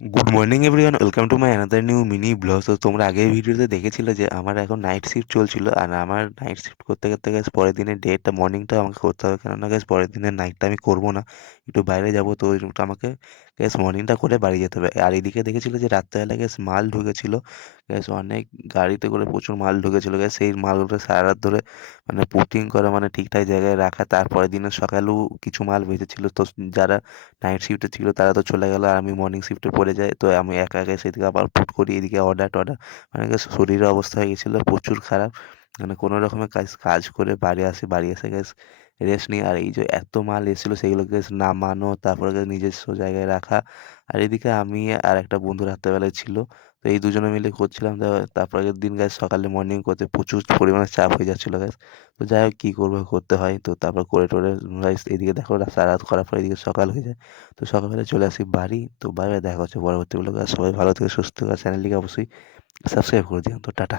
Good morning everyone, welcome to my another new mini blog. তো তোমরা আগের ভিডিওতে দেখেছিলে যে আমার এখন নাইট শিফট চলছিল, আর আমার নাইট শিফট করতে করতে গেছে পরের দিনের ডেটটা মর্নিংটা আমাকে করতে হবে, কেননা গেছে পরের দিনের নাইটটা আমি করবো না, একটু বাইরে যাবো। তো ওইটা আমাকে গ্যাস মর্নিংটা করে বাড়ি যেতে হবে। আর এদিকে দেখেছিলো যে রাত্রেবেলা গ্যাস মাল ঢুকেছিল, গ্যাস অনেক গাড়িতে করে প্রচুর মাল ঢুকেছিল। গ্যাস সেই মালগুলো সারা রাত ধরে মানে পুটিং করা, মানে ঠিকঠাক জায়গায় রাখা। তারপরের দিনের সকালেও কিছু মাল বেঁচেছিল। তো যারা নাইট শিফটে ছিল তারা তো চলে গেল, আর আমি মর্নিং শিফটে পড়ে যাই। তো আমি একা একা সেদিকে আবার ফুট করি, এদিকে অর্ডার টর্ডার, মানে শরীরের অবস্থা হয়ে গেছিলো প্রচুর খারাপ। মানে কোনো রকমের কাজ কাজ করে বাড়ি আসি, বাড়ি এসে গ্যাস রেস্ট নিই। আর এই যে এত মাল এসেছিলো সেগুলোকে নামানো, তারপরে গ্যাস নিজস্ব জায়গায় রাখা। আর এদিকে আমি আর একটা বন্ধু রাত্রেবেলায় ছিল, তো এই দুজনে মিলে করছিলাম। তারপরের দিন গ্যাস সকালে মর্নিং করতে প্রচুর পরিমাণে চাপ হয়ে যাচ্ছিলো গ্যাস। তো যাই হোক, কী করবো, করতে হয়। তো তারপর করে টোরে guys এদিকে দেখো সারা রাত করার পর এদিকে সকাল হয়ে যায়। তো সকালবেলা চলে আসি বাড়ি। তো বাইরে দেখা হচ্ছে পরবর্তী ব্লগে। আর সবাই ভালো থেকে সুস্থ, আর চ্যানেলটিকে অবশ্যই সাবস্ক্রাইব করে দিও। তো টাটা।